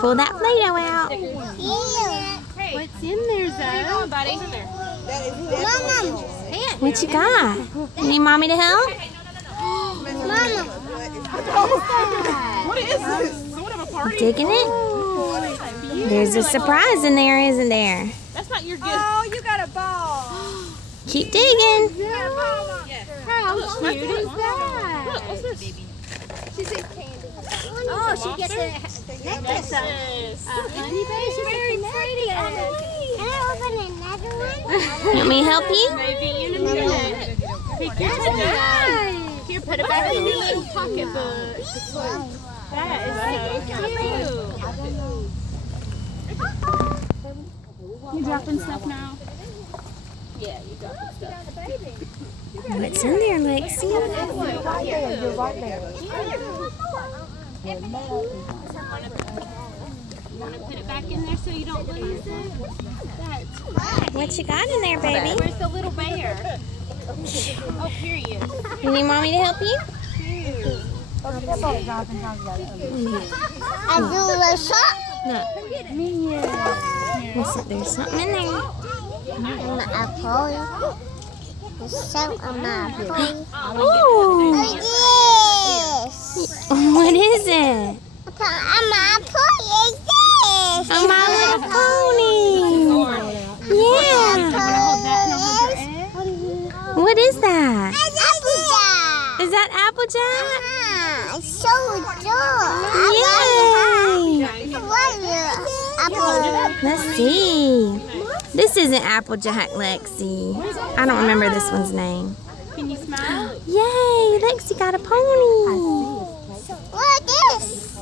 Pull that Play-Doh out. What's in there, Zoe? Where you going, buddy? Mama. What you got? You need mommy to help? Mama. What is this? Sort of a party? Digging it? There's a surprise in there, isn't there? That's not your gift. Oh, you got a ball. Keep digging. How cute is that? Look, what's this? She said candy. Oh, she gets a necklace. Honey baby, she's very pretty. Can I open another one? Want me to help you? Maybe in a minute. That's nice. Here, put it back in your little pocketbook. That is so cute. You dropping stuff now? Yeah, you dropping stuff. What's in there, Lexi? You're right there. You want to put it back in there so you don't lose it? That's great. What you got in there, baby? Where's the little bear? Oh, here he is. You need mommy to help you? I do a shot. No. There's something in there. I'm an apple. There's some on my apple. Ooh. Yes. What is it? I'm an apple. Yes, yes. A My Little Pony. Yeah. What is that? Applejack. Is that Applejack? It's so adorable. Yay. What is apple? Let's see. This isn't Applejack, Lexi. I don't remember this one's name. Can you smile? Yay, Lexi got a pony. What is this?